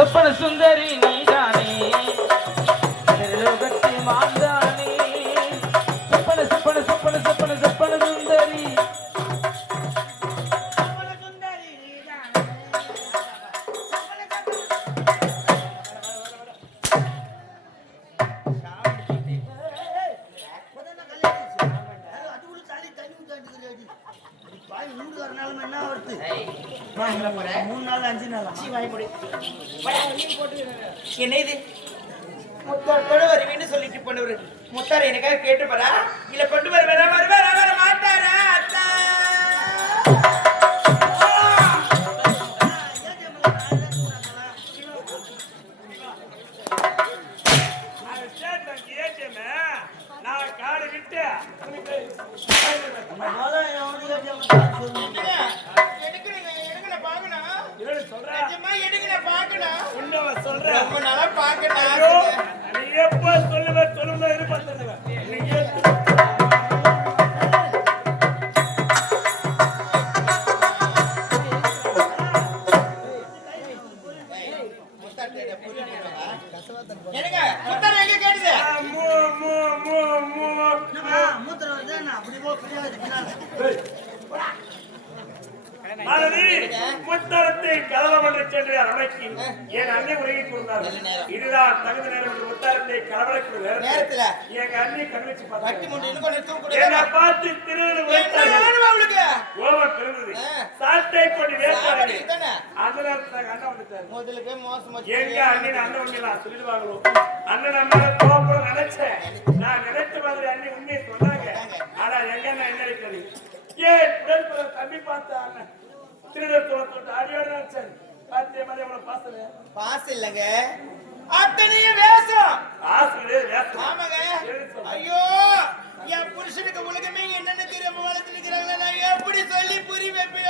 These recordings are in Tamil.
சொப்பன சுந்தரி நீதானே திருலோகத்தை மாந்தானே சொப்பன சொப்பன சொப்பன சொப்பன சொப்பன சுந்தரி என்னது முத்தாரோட வருவீன்னு சொல்லிட்டு போனவரு முத்தார் எனக்காக கேட்டு போறா இல்ல கொண்டு வர மாட்டாரா அத்தா நான் காடு விட்டு முத்தாரத்தை கலவரம் என்று சென்று அரவணைக்கு என் அன்னை உலகி கொடுத்தார்கள். இதுதான் தகுந்த நேரம் என்று முத்தாரத்தை கலவரக்கூடிய நேரத்துல எங்க அண்ணி கண்வச்சு என்ன பார்த்து கோபம் பிறந்தது. சாட்டை கொண்டு வேட்டாரு அந்த நேரத்தில் அண்ணன் வந்துட்டாரு. எங்க அண்ணன் அண்ணன் உண்மையெல்லாம் சொல்லிடுவாங்களோ அண்ணன் நம்ம கோபம் நினைச்சேன். நான் நினைச்ச மாதிரி அண்ணன் உண்மையை சொன்னாங்க. ஆனா எங்க அண்ணன் என்ன இருக்கிறது ஏன் தம்பி பார்த்த அண்ணன் திருடர் தொட்டு அடியோட சரி பாத்திய மாதிரி எவ்வளவு பாசல பாசம் இல்லங்க அத்தனையும் வேஷம் ஆமாங்க. ஐயோ என் புருஷனுக்கு உலகமே என்னென்ன தெரியாம வளர்த்து நிக்கிறாங்களா நான் எப்படி சொல்லி புரிய வைப்பேன்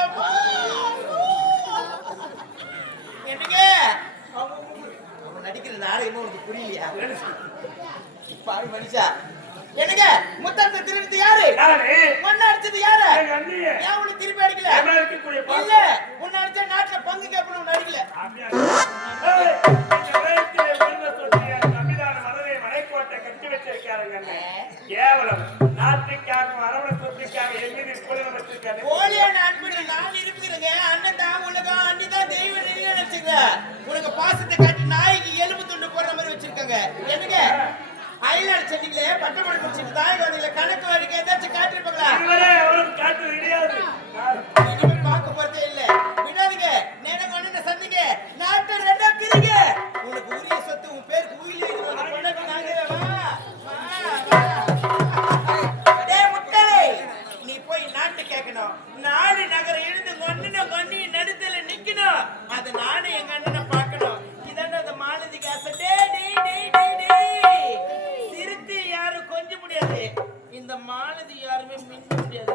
என்னங்க அவன் நடிக்கிற நாடகமும் உனக்கு புரியலையா பாரு மனுஷா என்னங்க முத்தாரத்தை திருடுறது யாரு ஒன்னு அடிச்சது யாரு ஏன் உன்னை திருப்பி அடிக்கல இல்ல உன்னை அடிச்சா நாட்டுல பங்கு கேட்பணும் உன்னை அடிக்கல கட்டி வச்சிருக்காருங்க கேவலம் நாட்டுக்காக அரவணை சொத்துக்காக எங்க போலியா நாட்படி நான் இருக்கிறேங்க அண்ணன் தான் உலகம் அண்ணி தான் தெய்வம் நினைச்சுக்கிறேன் உனக்கு பாசத்தை காட்டி நாய்க்கு எலும்பு துண்டு போடுற மாதிரி வச்சிருக்காங்க என்னங்க ஐலாண்ட் செட்டிங்களே பட்டமணி முடிச்சிட்டு தாய் வந்தீங்களே கணக்கு வரைக்கும் ஏதாச்சும் காட்டிருப்பாங்களா காட்டு கிடையாது இனிமே பார்க்க போறதே இல்ல விடாதீங்க நேரம் அண்ணனை சந்திங்க நாட்டை ரெண்டா பிரிங்க உனக்கு உரிய சொத்து உன் பேருக்கு உயிலி பொண்ணு முட்டலை நீ போய் நாட்டு கேட்கணும் நாடு நகரம் எழுந்து கொன்னு நடுத்தல நிக்கணும் அது நானும் எங்க அண்ணனை பார்க்கணும் இதான அந்த மாலதி காசட்டே சிறுத்தை யாரும் கொஞ்ச முடியாது இந்த மாலதி யாருமே மிஞ்ச முடியாது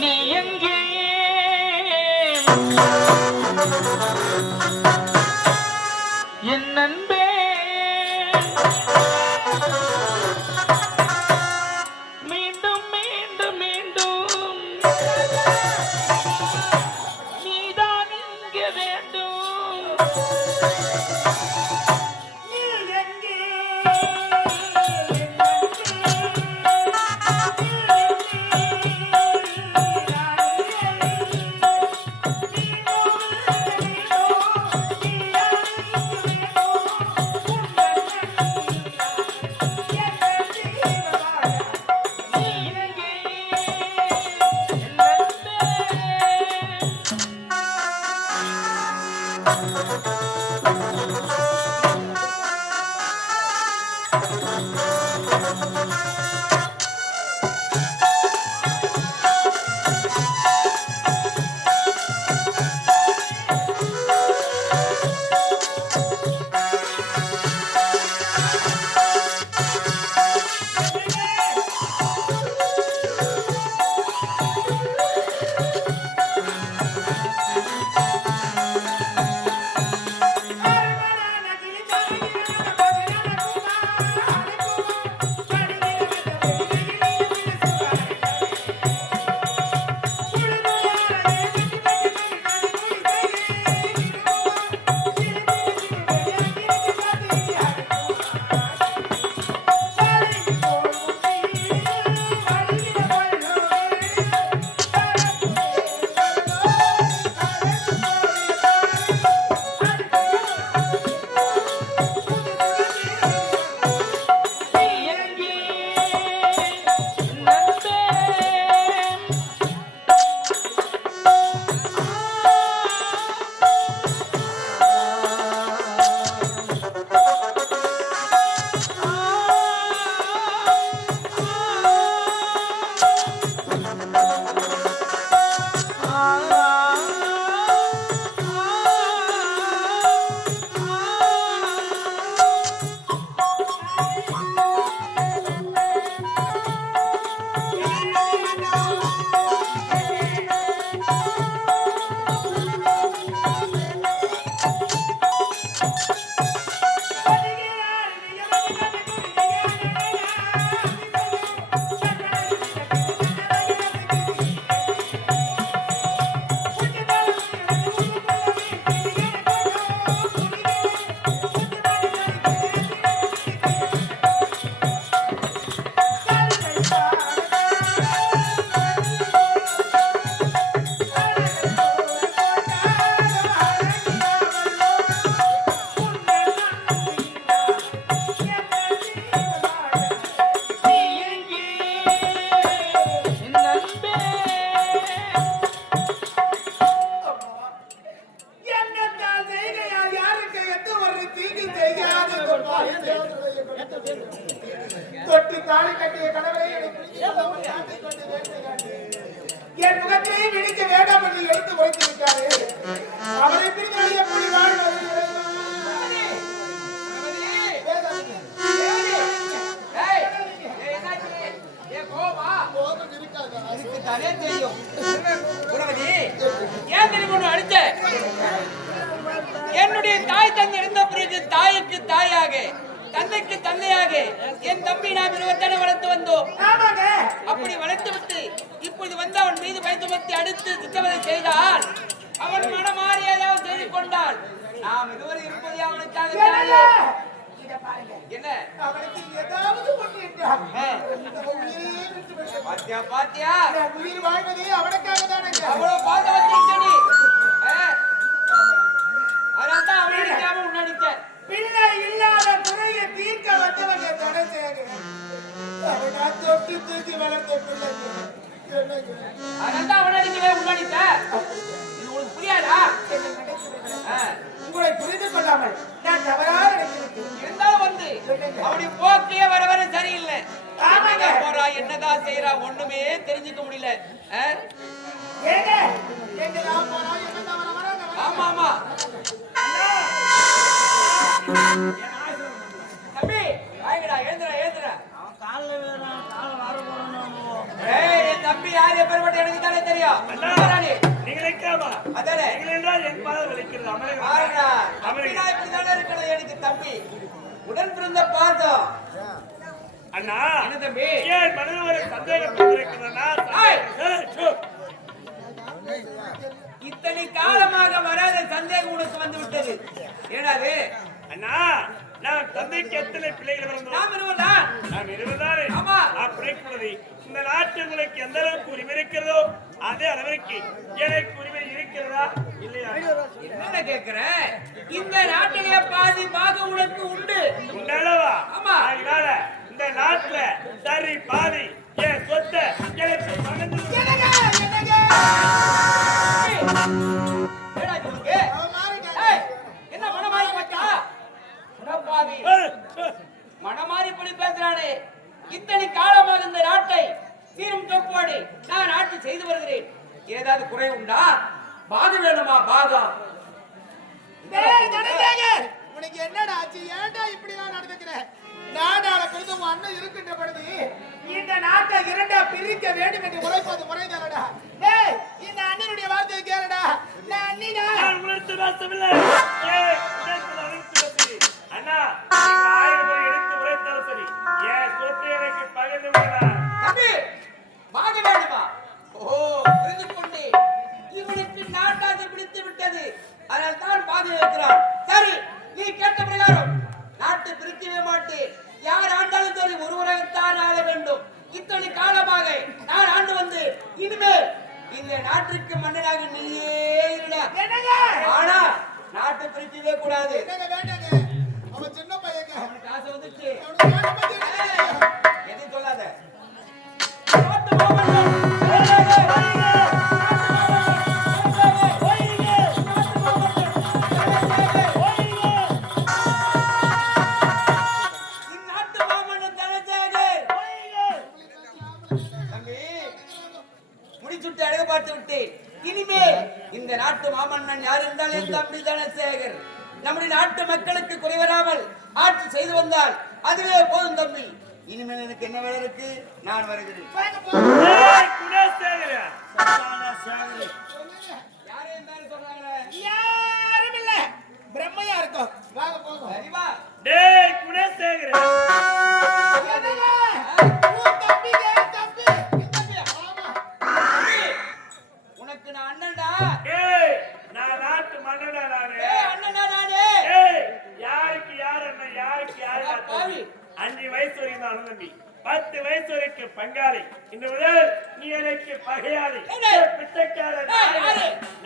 நீ எங்கே என் நண்பே மீண்டும் மீண்டும் மீண்டும் நீதான் இங்கே வேண்டும் நீ எங்கே முடியும். குணவதி, ஏன் தெரியுமா உன்னை அடிச்சேன்? என்னுடைய தாய் தந்தை இருந்த பிறகு தாய்க்கு தாயாக, தந்தைக்கு தந்தையாக என் தம்பி நாம் இருவத்தானே வளர்த்து வந்தோம். ஆமாங்க. அப்படி வளர்த்து விட்டு இப்பொழுது வந்து அவன் மீது பயத்துமத்தி அடித்து திட்டவதை செய்தால், அவன் மனமாறி ஏதாவது செய்து கொண்டால் நாம் இருவரும் இருப்பது அவனுக்காக தானே. என்ன அவனுக்கு ஏதாவது ஒன்று என்றால் பாத்தியா பாத்தியா, உயிர் வாழ்வதே அவனுக்காக தானே. அவ்வளவு பார்த்து வச்சிருக்க நீ. அதனால தான் அவனை அடிக்காம உன்னை அடிச்சேன். பிள்ளை இல்லாத குறையை தீர்க்க வந்தவங்க தனசேக. அவனா தொட்டு தூக்கி வளர்த்த பிள்ளை. அதனால தான் அவனை அடிக்கவே உன்னை அடிச்சேன். இது உனக்கு புரியாதா? உங்களை புரிந்து கொள்ளாமல் நான் தவறாக நினைக்கிறேன். இருந்தாலும் வந்து அவனுடைய போக்கே வர வர சரியில்லை. போறா என்னதா செய்யறா ஒண்ணுமே தெரிஞ்சுக்க முடியல. ஏங்க எங்கெல்லாம் போறா என்னதான் வர வர. ஆமா ஆமா தம்பி, வாங்கடா, எழுந்துடா எழுந்துடா. அவன் கால்ல வேறான், கால வர போறானோ. ஏய், என் தம்பி யார் எப்பேற்பட்ட எனக்கு தானே தெரியும். அண்ணா, நீங்க நிக்காமா? அதானே நீங்கள் என்றால் என் பாதம் வலிக்கிறது. பாருடா, தம்பினா இப்படிதானே இருக்கணும் எனக்கு தம்பி. உடன் பிறந்த பாதம். அண்ணா, என்ன தம்பி? ஏன் மனதில் ஒரு சந்தேகம் இருக்கிறதா? இத்தனை காலமாக வராத சந்தேகம் உனக்கு வந்து விட்டது. ஏடாது அண்ணா, நான் தந்தைக்கு எத்தனை பிள்ளைகள் பிறந்தோம்? நாம் இருவர்தான். நாம் இருவதானே? ஆமா. அப்படி கூடாது. இந்த நாட்டு உங்களுக்கு எந்த அளவுக்கு உரிமை இருக்கிறதோ அதே அளவிற்கு எனக்கு உரிமை இருக்கிறதா இல்லையா? என்ன கேக்குறேன்? இந்த நாட்டிலே பாதி பாகம் உனக்கு உண்டு. உண்டல்லவா? ஆமா. அதனால இந்த நாட்டுல சரி பாதி என் சொத்தை எனக்கு பகிர்ந்து ஏடா உனக்கு? ஏய், என்ன மனமாறி பார்த்தா? உடப்பாவி மனமாறி போய் பேசுறானே. இத்தனை காலமாக இந்த நாட்டை சீரும் தொப்போடு நான் ஆட்சி செய்து வருகிறேன். ஏதாவது குறை உண்டா? பாகம் வேணுமா? பாகம். உனக்கு என்னடா ஆச்சு? ஏன்டா இப்படி எல்லாம் நடந்துக்கிற? நாடால பிரிந்து உன் அண்ணன் இருக்கின்ற பொழுது இந்த நாட்டை இரண்டா பிரிக்க வேண்டும் என்று உரைப்பது முறைதானடா. டேய், இந்த அண்ணனுடைய வார்த்தையை கேளுடா. நான் அண்ணினா உணர்த்து வாசமில்லை. அண்ணா, நீங்க 1000 ரூபாய் எடுத்து உரைத்தாலும் சரி, என் சொத்தை எனக்கு பகிர்ந்து விடலாம். தம்பி, பாகம் வேணுமா? ஓ, புரிந்து கொண்டேன். இவனுக்கு நாட்டாக பிடித்து விட்டது. அதனால் தான் பாகம் இருக்கிறான். சரி, நீ கேட்ட பிரகாரம் நாட்டை பிரிக்கவே மாட்டேன். யார் ஆண்டாலும் சரி ஒருவராகத்தான் ஆள வேண்டும். இத்தனை காலமாக நான் ஆண்டு வந்து இனிமேல் இந்த நாட்டிற்கு மன்னனாக நீயே இருடா. ஆனா நாட்டை பிரிக்கவே கூடாது. அவன் சின்ன பையங்க. அவனுக்கு ஆசை வந்துச்சு. அவனுக்கு எதையும் சொல்லாத. நாட்டு மாமன்னன் முடிச்சுட்டு அழகு பார்த்து விட்டேன். இனிமேல் இந்த நாட்டு மாமன்னன் யார் என்றால் என் தம்பி தனசேகர். நம்முடைய நாட்டு மக்களுக்கு குறைவராமல் ஆட்சி செய்து வந்தால் அதுவே போதும் தம்பி. இனிமேல் எனக்கு என்ன வேலை இருக்கு? நான் வருகிறேன். யாரையும் மேல சொல்றாங்களே? யாரும் இல்ல, பிரம்மையா இருக்கும். வாங்க போங்க. சரி வா. டேய் குணசேகர, உனக்கு நான் அண்ணன்டா. ஏய், நான் நாட்டு மன்னனா நானே. ஏய் அண்ணன்டா நானே. ஏய், யாருக்கு யார் அண்ணன், யாருக்கு யார் பாவி. 5 வயசு வரைக்கும் தான் அண்ணன் தம்பி, 10 வயசு வரைக்கும் பங்காளி. இந்த முதல் நீ எனக்கு பகையாளி, பிச்சைக்காரன்.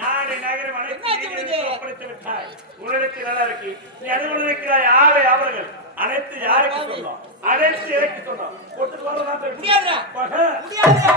நாடு நகரம் அனைத்து ஒப்படைத்து விட்டாய். உன்னிடத்தில் நல்லா இருக்கு. நீ அனுமதிக்கிறாய். யாரை அவர்கள் அனைத்து யாருக்கு சொன்னோம்? அனைத்து எனக்கு சொன்னோம். கொடுத்துட்டு வரலாம். முடியாதுடா. முடியாதுடா.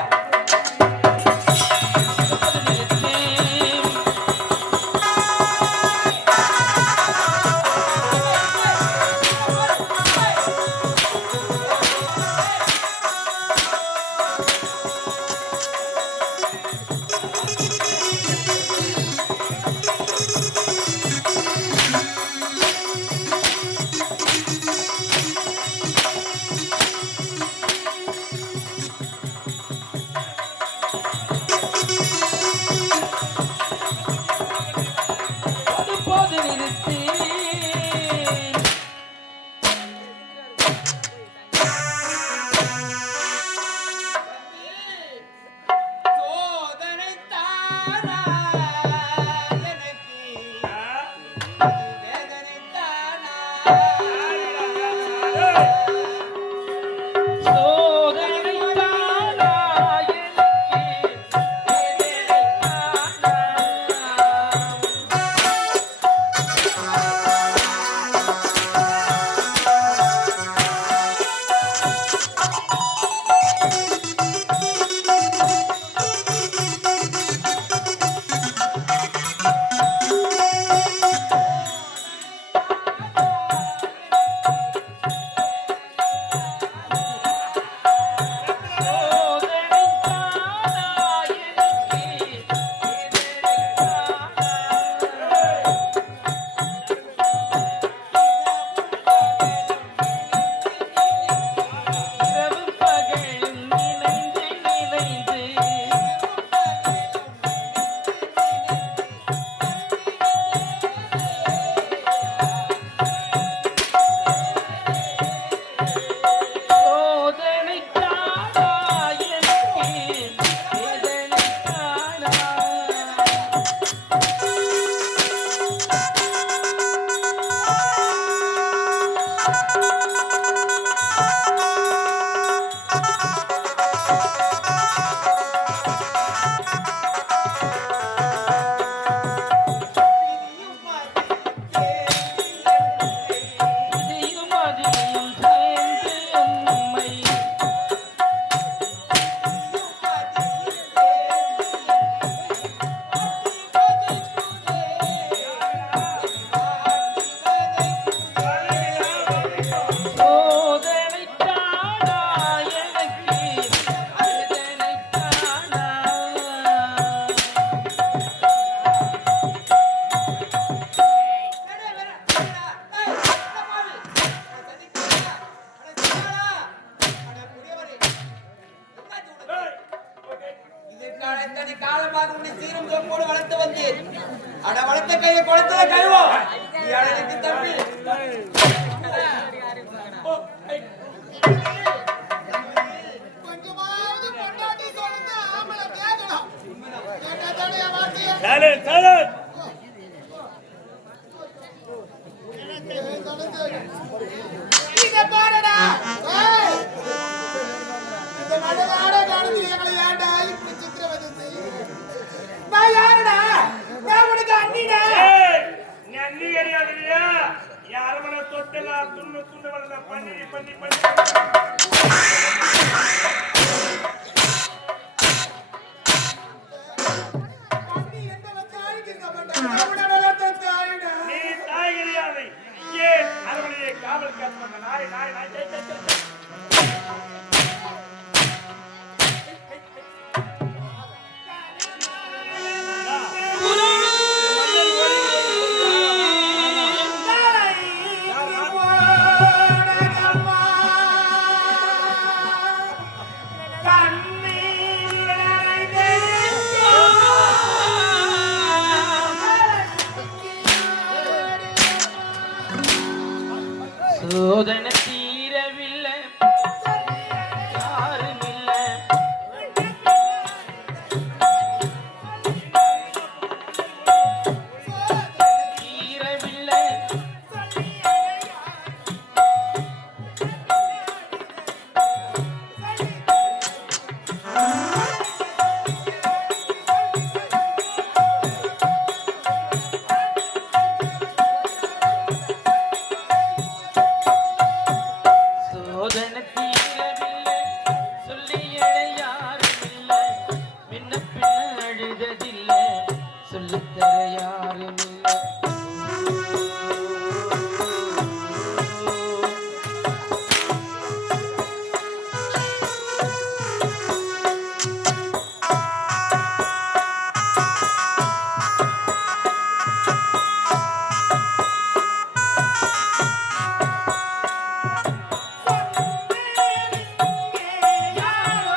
காலமாக உன்னை சீரும் சொப்போடு வளர்த்து வந்தேன். அட வளர்த்த கையை குளத்துல கழுவோ. எனக்கு தம்பி கொஞ்சமாவது பொண்டாட்டி சொல்லுங்க ஆம்பளை கேட்கணும். கேட்டாதானே என் வார்த்தையை இத பாருடா. ஏய், இந்த மனதார காலத்துல எங்களை ஏன்டா இப்படி சித்திரவதை செய்யுது? நான் யாருடா? நான் உனக்கு அண்ணிடா. நீ அண்ணி கிடையாதுல்லையா? யார் மன தொட்டலாம் துண்ணு துண்ணு வளர்ந்த பண்ணி பண்ணி பண்ணி அண்ணி என்ன வச்சாயிட்டு இருக்க மாட்டேன். அவனோட தாயிடா. நீ தாய் கிடையாது. ஏன் அரவணையை காவல் காத்து வந்த நாய் நாய் நாய் ஜெய் ஜெய் ஜெய் ஜெய். சோதனை தீரவில்லை யாருமில்லை தீரவில்லை சோதனை தீரவில்லை சொல்லி எழ யாருமில்லை பின்ன பின்ன அழுததில்லை சொல்லித்தர யாருமில்லை யாரோ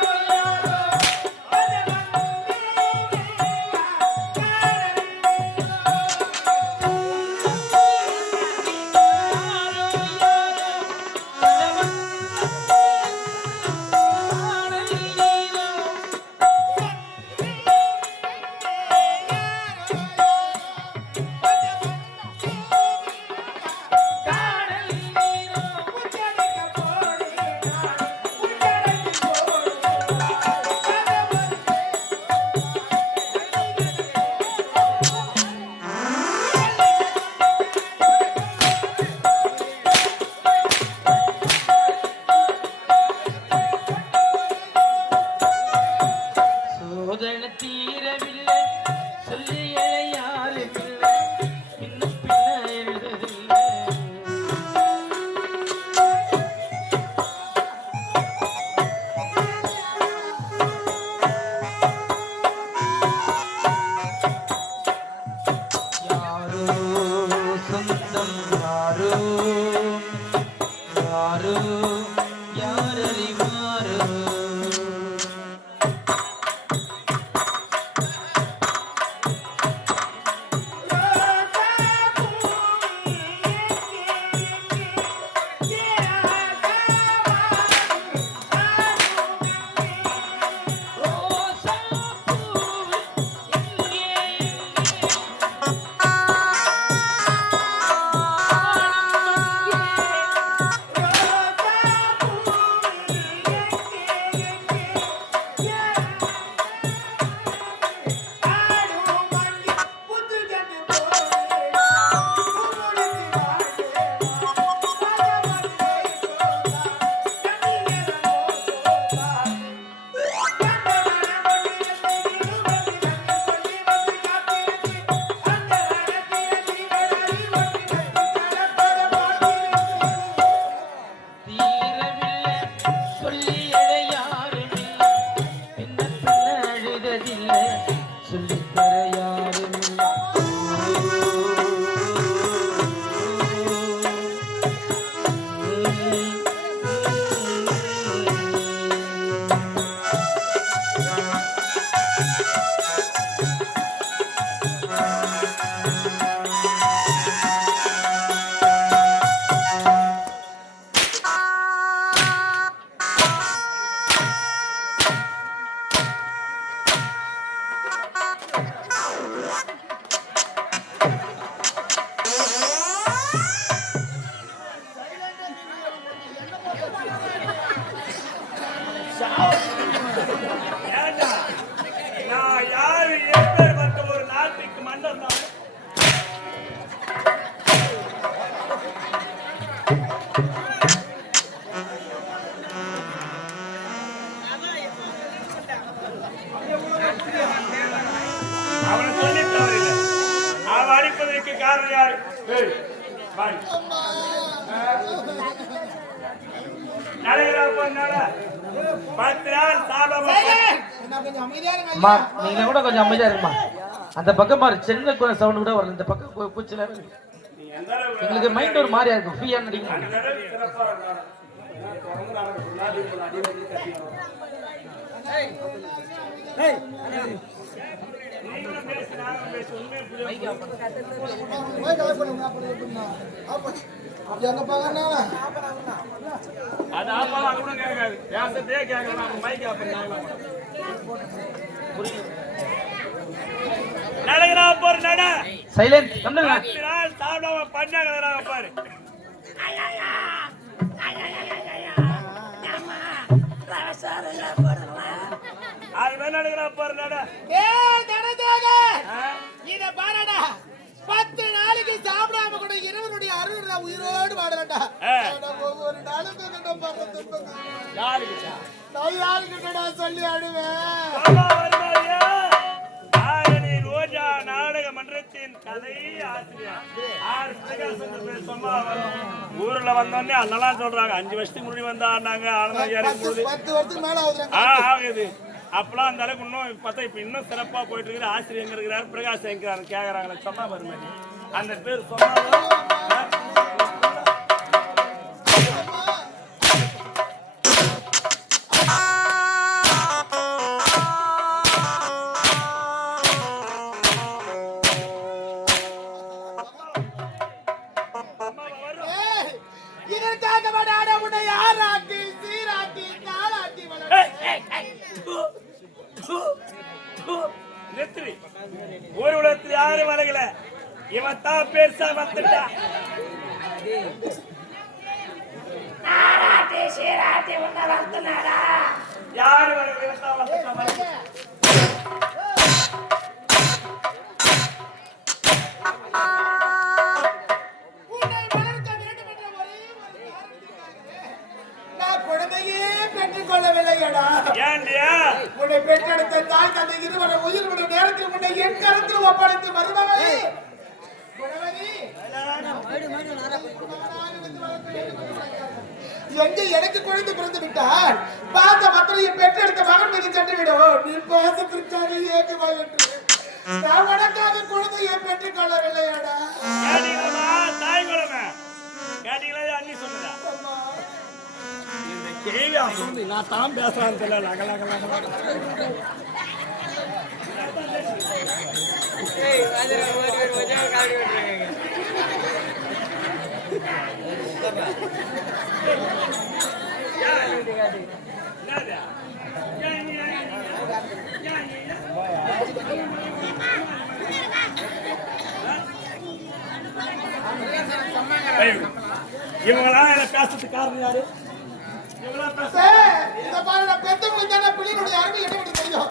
சொல்லித்தர யாரும் இல்லை. ஏண்டா, நான் யாரு எப்பேற்பட்ட ஒரு நாட்டுக்கு மன்னர் தான். அவனை சொல்லி தவறில்லை. அவன் அடிப்பதற்கு காரணம் யாரு? ஏய், வாடி. நடைகிறா போனால 10 நாள் சாப்பிடாம அம்மா நீங்க கூட கொஞ்சம் அமைதியா இருக்குமா. அந்த பக்கம் பாரு சின்ன சவுண்ட் கூட வரல. இந்த பக்கம் பூச்சில நீ எந்த அளவுக்கு எங்களுக்கு மைண்ட் ஒரு மாதிரியா இருக்கும். ஃப்ரீயா நடிங்க. அந்த தடவை சிறப்பா இருந்தாரு. தொடர்ந்து நடக்க சொல்லாது போல அடிக்கடி கத்திடுவாங்க. நீங்களும் பேசி நானும் பேசி உண்மையை புரிய அது ஆப்பாலும் அது கூட கேட்காது. பேசத்தே கேட்கலாம். நம்ம மைக் ஆஃப் பண்ணாங்களாம். நடக்கிறா போற நட. சைலண்ட் கம்னுங்க. 10 நாள் சாப்பிடாம பண்ணாங்க பாரு. அது வேணா நடக்கிறா போற நட. இத பாருடா 10 நாளைக்கு சாப்பிடாம கூட இறைவனுடைய அருள் உயிரோடு வாழறடா. ஒவ்வொரு நாளும் கண்ட பறந்து யாருக்குடா? நான் யாருக்கிட்டடா சொல்லி அழுவேன். அம்மா வருமாரியா? ஆரணி ரோஜா நாடக மன்றத்தின் கதை ஆசிரியர் ஆர் பிரகாசன் பேர் சும்மா ஊர்ல வந்தோடனே அதெல்லாம் சொல்றாங்க. 5 வருஷத்துக்கு முன்னாடி வந்தாங்க. ஆனந்தாரியாருக்கு 10 வருஷத்துக்கு மேல ஆகுது. ஆகுது. அப்பெல்லாம் அந்த அளவுக்கு இன்னும் பார்த்தா இப்ப இன்னும் சிறப்பா போயிட்டு இருக்கிற ஆசிரியர் எங்க இருக்கிறாரு, பிரகாஷ் எங்கிறாரு கேக்குறாங்களே சொன்னா வருமாரி அந்த பேர் சொன்னா இதற்காக வடாட உன்னை யாராட்டி சீராட்டி தாளாட்டி நெத்திரி ஒரு உலகத்தில் யாரும் வளகல. இவன் தான் பெருசா வந்துட்டா. யாரு வளகல இவன் தான் வந்துட்டா. உன்னை வளர்க்க வேண்டும் என்ற ஒரே ஒரு காரணத்திற்காகவே நான் குழந்தையே பெற்றுக்கொள்ளவில்லையடா. ஏண்டியா உன்னை பெற்றெடுத்த தாய் தந்தை இருவரை உயிர் விடும் நேரத்தில் உன்னை என் கருத்தில் ஒப்படைத்து மருமகளே குணவதி எங்க எனக்கு குழந்தை பிறந்து விட்டால் பாச பத்திரையை பெற்றெடுத்த மகன் மீது சென்று விடுவோம். நீ பாசத்திற்காக ஏற்றுவாய் என்று நான் உனக்காக குழந்தையை பெற்றுக் கொள்ளவில்லையடா. கேட்டீங்களா தாய் குழந்தை கேட்டீங்களா அண்ணி சொன்னதா? இந்த கேள்வி அவங்க நான் தான் பேசுறான்னு தெரியல. இவங்களாம் என்ன பேசுறதுக்கு காரணம் யாரு? இவங்களாம் பேச இந்த பாருடா பெத்தவங்களுக்கு தானே பிள்ளைகளுடைய அருமை என்ன தெரியும்.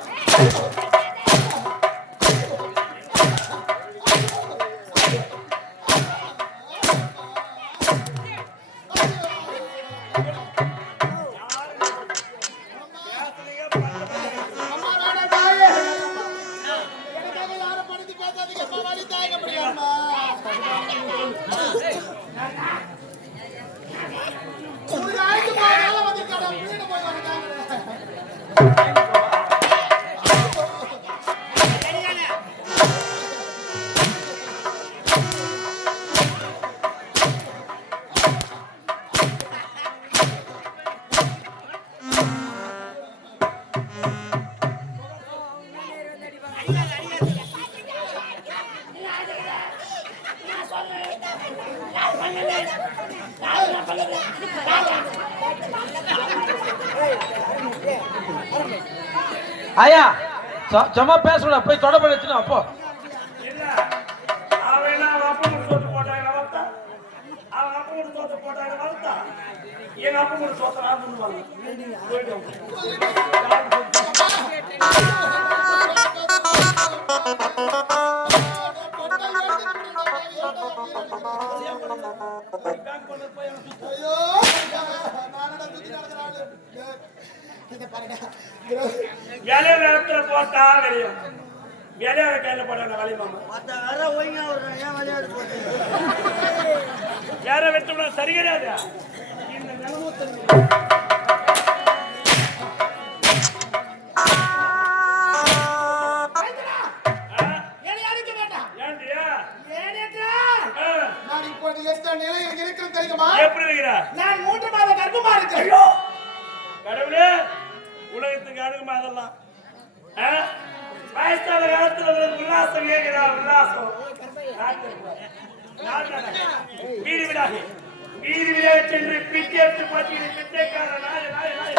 ஐயா சும்மா பேசக்கூடாது, போய் தொட பண்ணி வச்சுனா அப்போ. இல்ல அவன் அவன் அப்பா கூட சோத்து போட்டாங்க வளர்த்தா, அவன் அப்பா கூட சோத்து போட்டாங்க வளர்த்தா, எங்க அப்பா கூட சோத்த நான் பண்ணுவாங்க. வேலை நேரத்துல போட்டா வெளியும் வேலையாட கையில போட்டாங்க வழி மாமா வேற வெட்டோம்னா சரி கிடையாது. இந்த நிலம எப்படி இருக்கிற? நான் 3 மாத கர்ப்பமா இருக்கேன். கடவுளே, உலகத்துக்கு அடுக்குமா அதெல்லாம்? வயசான காலத்துல உல்லாசம் கேட்கிறா, உல்லாசம் வீடு வீடாக சென்று பிச்சை எடுத்து பார்த்து பிச்சைக்கார நாய்